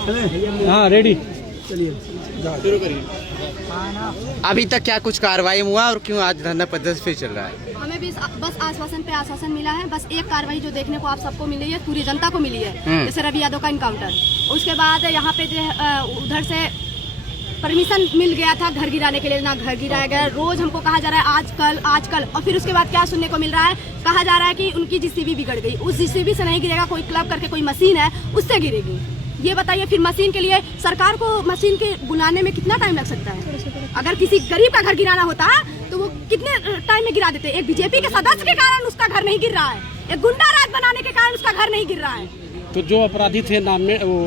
हाँ रेडी, चलिए शुरू करिए। अभी तक क्या कुछ कार्रवाई हुआ और क्यों आज धरना प्रदर्शन फिर चल रहा है? हमें भी बस आश्वासन पे आश्वासन मिला है। बस एक कार्रवाई जो देखने को आप सबको मिली है, पूरी जनता को मिली है, जैसे रवि यादव का इनकाउंटर। उसके बाद यहाँ पे जो उधर से परमिशन मिल गया था घर गिराने के लिए, ना घर गिराया गया। रोज हमको कहा जा रहा है आजकल और फिर उसके बाद क्या सुनने को मिल रहा है, कहा जा रहा है कि उनकी जीसीबी बिगड़ गई। उस जीसीबी से नहीं गिरेगा, कोई क्लब करके कोई मशीन है उससे गिरेगी। ये बताइए, फिर मशीन के लिए सरकार को मशीन के बुलाने में कितना टाइम लग सकता है? अगर किसी गरीब का घर गिराना होता तो वो कितने टाइम में गिरा देते? एक बीजेपी के सदस्य के कारण उसका घर नहीं गिर रहा है, एक गुंडा राज बनाने के कारण उसका घर नहीं गिर रहा है। तो जो अपराधी थे नाम में वो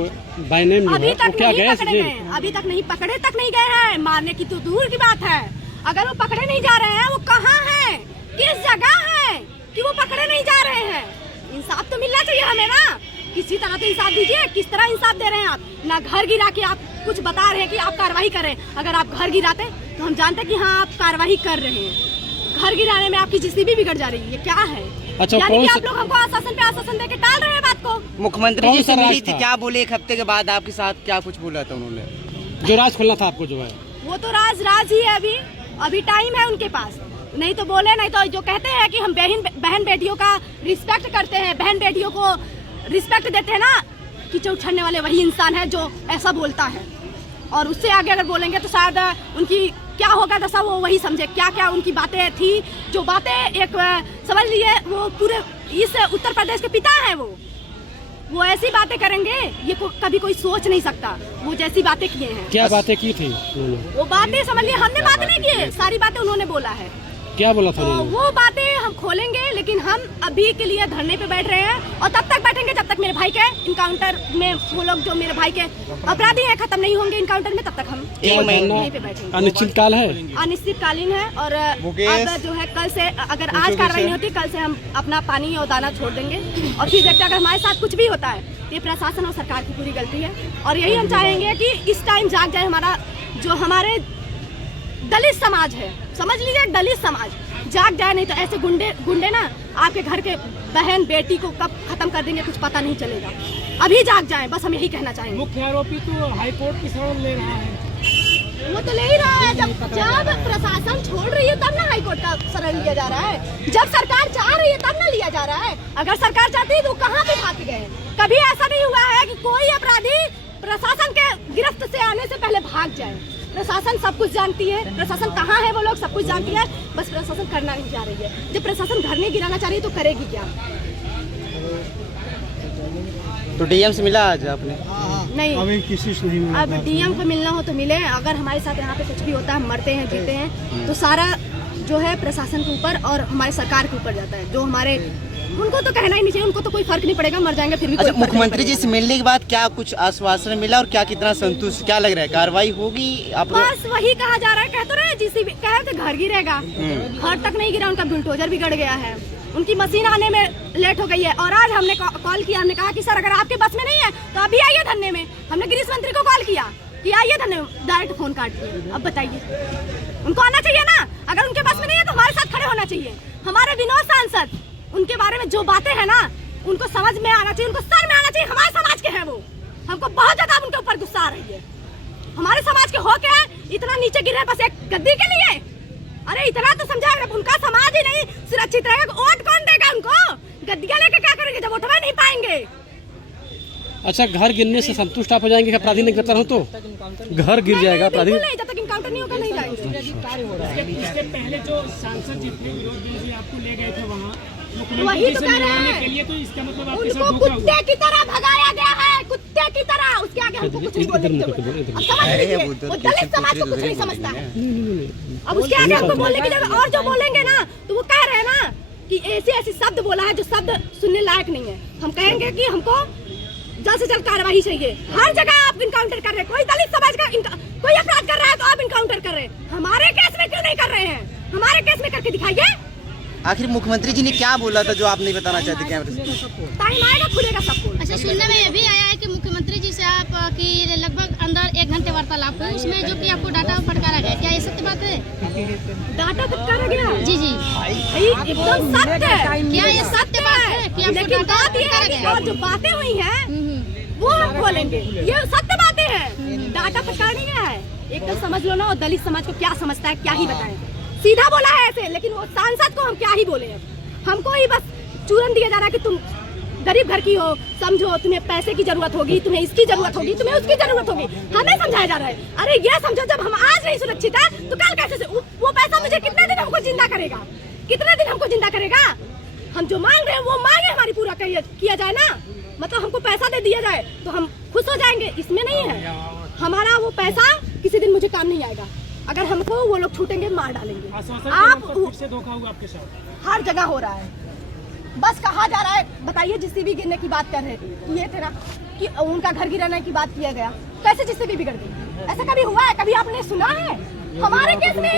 बाय नेम अभी तक नहीं पकड़े गए, अभी तक नहीं पकड़े तक नहीं गए हैं। मारने की तो दूर की बात है, अगर वो पकड़े नहीं जा रहे हैं, वो कहाँ हैं, किस जगह हैं कि वो पकड़े नहीं जा रहे हैं? इंसाफ तो मिलना चाहिए हमें ना, किसी तरह तो इंसाफ दीजिए। किस तरह इंसाफ दे रहे हैं आप? ना घर गिरा के आप कुछ बता रहे हैं कि आप कार्रवाई कर रहे हैं। अगर आप घर गिराते तो हम जानते कि हाँ आप कार्रवाई कर रहे हैं। घर गिराने में आपकी जीसीबी बिगड़ जा रही है, ये क्या है? अच्छा, यानी कि आप लोग हमको आश्वासन पे आश्वासन देके टाल रहे हैं बात को। मुख्यमंत्री जी से मिली थी, क्या बोले? एक हफ्ते के बाद आपके साथ क्या कुछ बोला था उन्होंने? जो राज खुलना था आपको जो है वो तो राज ही है। अभी टाइम है उनके पास, नहीं तो बोले, नहीं तो जो कहते हैं कि हम बहन बेटियों का रिस्पेक्ट करते हैं, बहन बेटियों को रिस्पेक्ट देते हैं ना, कीचड़ उछालने वाले वही इंसान है जो ऐसा बोलता है। और उससे आगे अगर बोलेंगे तो शायद उनकी क्या होगा दशा वो वही समझे। क्या क्या उनकी बातें थी, जो बातें एक समझ लिए वो पूरे इस उत्तर प्रदेश के पिता हैं, वो ऐसी बातें करेंगे ये कभी कोई सोच नहीं सकता। वो जैसी बातें किए हैं। क्या बातें की थी वो बातें समझ लिए, हमने बात नहीं की, सारी बातें उन्होंने बोला है। क्या बोला था? वो बातें हम खोलेंगे, लेकिन हम अभी के लिए धरने पे बैठ रहे हैं और तब तक बैठेंगे जब तक मेरे भाई के इनकाउंटर में वो लोग जो मेरे भाई के अपराधी हैं खत्म नहीं होंगे इनकाउंटर में, तब तक हम यहीं पे बैठेंगे। अनिश्चितकाल है, अनिश्चितकालीन है। और अब जो है कल से, अगर आज कार्रवाई नहीं होती, कल से हम अपना पानी और दाना छोड़ देंगे और फिर देखते अगर हमारे साथ कुछ भी होता है, ये प्रशासन और सरकार की पूरी गलती है। और यही हम चाहेंगे कि इस टाइम जाग जाए हमारा जो हमारे दलित समाज है, समझ लीजिए दलित समाज जाग जाए। नहीं तो ऐसे गुंडे ना आपके घर के बहन बेटी को कब खत्म कर देंगे कुछ पता नहीं चलेगा। अभी जाग जाए, बस हम यही कहना चाहेंगे। मुख्य आरोपी तो हाईकोर्ट की शरण ले रहा है। वो तो ले ही रहा है, जब प्रशासन छोड़ रही है तब ना हाईकोर्ट का शरण लिया जा रहा है। जब सरकार चाह रही है तब ना लिया जा रहा है। अगर सरकार चाहती है तो कहाँ पे भाग गए? कभी ऐसा नहीं हुआ है कि कोई अपराधी प्रशासन के गिरफ्त से आने से पहले भाग जाए। प्रशासन सब कुछ जानती है, प्रशासन कहाँ है वो लोग सब कुछ जानती है, बस प्रशासन करना नहीं चाह रही है। जब प्रशासन घर नहीं गिराना चाह रही है तो करेगी क्या? तो डीएम से मिला आज आपने? नहीं, अभी किसी से नहीं मिला। अब डीएम को मिलना हो तो मिले। अगर हमारे साथ यहाँ पे कुछ भी होता है, हम मरते हैं जीते हैं, तो सारा जो है प्रशासन के ऊपर और हमारे सरकार के ऊपर जाता है। जो हमारे उनको तो कहना ही नहीं चाहिए, उनको तो कोई फर्क नहीं पड़ेगा, मर जाएंगे फिर भी। अच्छा, मुख्यमंत्री जी से मिलने के बाद क्या कुछ आश्वासन मिला और क्या कितना संतुष्ट, क्या लग रहा है कार्रवाई होगी? आप बस वही कहा जा रहा है, कह तो रहे जीसीबी कह रहे थे घर गिरेगा, घर तक नहीं गिरा, उनका बुलडोजर बिगड़ गया है, उनकी मशीन आने में लेट हो गई है। और आज हमने कॉल किया, हमने कहा कि सर अगर आपके बस में नहीं है तो अभी आइए धरने में। हमने गृह मंत्री को कॉल किया कि आइए धरने में, डायरेक्ट फोन काट दिया। अब बताइए, उनको आना चाहिए ना, अगर उनके बस में नहीं है तो हमारे साथ खड़े होना चाहिए। हमारे विनोद सांसद, उनके बारे में जो बातें हैं ना उनको समझ में आना चाहिए, उनको सर में आना चाहिए। हमारे समाज के हैं वो, हमको बहुत ज्यादा उनके ऊपर गुस्सा आ रही है। हमारे समाज के हो के इतना नीचे गिरे बस एक गद्दी के लिए। अरे इतना तो समझा, उनका समाज ही नहीं सुरक्षित रहेगा, वोट कौन देगा उनको? गद्दियां लेके क्या करेंगे जब वोट नहीं पाएंगे? अच्छा, घर गिरने से संतुष्ट आप हो जाएंगे कि अपराधी नहीं गिरफ्तार हो तो घर गिर जाएगा अपराधी? नहीं, जब तक इनकाउंटर नहीं होगा नहीं जाएंगे। इसके पहले जो सांसद जितने विरोधी जी आपको ले गए थे वहाँ वही तो कह रहे हैं के लिए, तो इसका मतलब आपके उनको साथ धोखा कुत्ते की तरह भगाया गया है, कुत्ते की तरह। उसके आगे हमको कुछ नहीं बोलने की जरूरत है। अब समझ लीजिए, वो दलित समाज को कुछ नहीं समझता है। अब उसके आगे हमको बोलने की जरूरत, और जो बोलेंगे ना तो वो कह रहे हैं ना कि ऐसे शब्द बोला है जो शब्द सुनने लायक नहीं है। हम कहेंगे कि हमको जल्द से जल्द कार्रवाई चाहिए। हर जगह आप इनकाउंटर कर रहे हैं, कोई दलित समाज का कोई अपराध कर रहा है तो आप इनकाउंटर कर रहे हैं, हमारे केस में क्यों नहीं कर रहे हैं? हमारे केस में करके दिखाइए। आखिर मुख्यमंत्री जी ने क्या बोला था जो आप नहीं बताना चाहते कैमरे से? टाइम आएगा खुलेगा सब कुछ। अच्छा, सुनने में ये भी आया है कि मुख्यमंत्री जी से आप की लगभग अंदर 1 घंटे वार्तालाप हुई, उसमें जो कि आपको डाटा फटकारा गया, क्या ये सत्य बात है? डाटा फटकारा गया? जी जी, एकदम सत्य है। क्या ये सत्य बात है कि आपको लेकिन डाटा बात ये फटकारा है कि गया? और जो बातें हुई हैं वो हम खोलेंगे। ये सत्य बातें हैं, डाटा फटकार नहीं गया है। एक तो समझ लो ना, और दलित समाज को क्या समझता है, क्या ही बताएं। सीधा बोला है ऐसे, लेकिन वो सांसद को हम क्या ही बोले। हमको ही बस चूरन दिया जा रहा है कि तुम गरीब घर की हो, समझो, तुम्हें पैसे की जरूरत होगी, तुम्हें इसकी जरूरत होगी, तुम्हें उसकी जरूरत होगी, हमें समझाया जा रहा है। अरे ये समझो, जब हम आज नहीं सुरक्षित है तो कल कैसे से वो पैसा मुझे कितने दिन हमको जिंदा करेगा, कितने दिन हमको जिंदा करेगा। हम जो मांग रहे हैं वो मांगे हमारी पूरा किया जाए ना, मतलब हमको पैसा दे दिया जाए तो हम खुश हो जाएंगे। इसमें नहीं है, हमारा वो पैसा किसी दिन मुझे काम नहीं आएगा। अगर हमको वो लोग छूटेंगे, मार डालेंगे। आप से धोखा हुआ आपके साथ? हर जगह हो रहा है, बस कहा जा रहा है। बताइए, जीसीबी गिरने की बात कर रहे थे, ये थे ना कि उनका घर गिराने की बात किया गया, कैसे जीसीबी बिगड़ गई? ऐसा कभी हुआ है? कभी आपने सुना है? हमारे केस में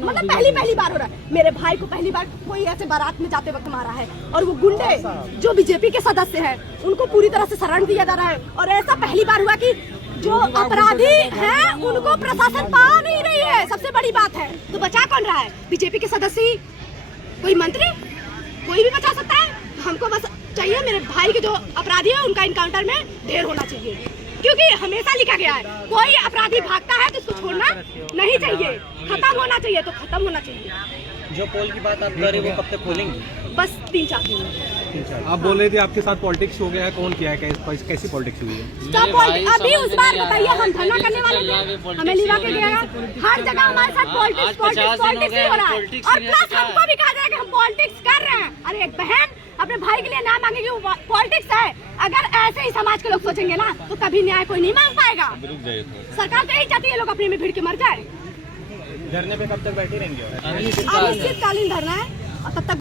मतलब पहली बार हो रहा है। मेरे भाई को पहली बार कोई ऐसे बारात में जाते वक्त मारा है, और वो गुंडे जो बीजेपी के सदस्य हैं उनको पूरी तरह से शरण दिया जा रहा है। और ऐसा पहली बार हुआ कि जो अपराधी हैं उनको प्रशासन पा नहीं रही है, सबसे बड़ी बात है। तो बचा कौन रहा है? बीजेपी के सदस्य, कोई मंत्री, कोई भी बचा सकता है। हमको बस चाहिए मेरे भाई के जो अपराधी है उनका इनकाउंटर में ढेर होना चाहिए, क्योंकि हमेशा लिखा गया है कोई अपराधी भागता है तो उसको छोड़ना नहीं चाहिए, खत्म होना चाहिए तो खत्म होना चाहिए। जो पोल की बात आप कर रहे हो वो कब तक खोलेंगे? बस 3-4 दिन। आप बोल रहे थे आपके साथ पॉलिटिक्स हो गया है, कौन किया है, कैसी पॉलिटिक्स हुई है? अभी उस बार बताइए, हम धरना करने वाले थे, हमें लिवा के गया, हर जगह हमारे साथ पॉलिटिक्स ही हो रहा है। और प्लस हमको भी कहा जाए कि हम पॉलिटिक्स कर रहे हैं। अरे एक बहन अपने भाई के लिए ना मांगेगी, वो पॉलिटिक्स है। अगर ऐसे ही समाज के लोग सोचेंगे ना तो कभी न्याय कोई नहीं मांग पाएगा। सरकार तो यही चाहती है लोग अपने में भीड़ के मर जाए। धरने पे कब तक बैठे रहेंगे? अनिश्चितकालीन धरना है, और तब तक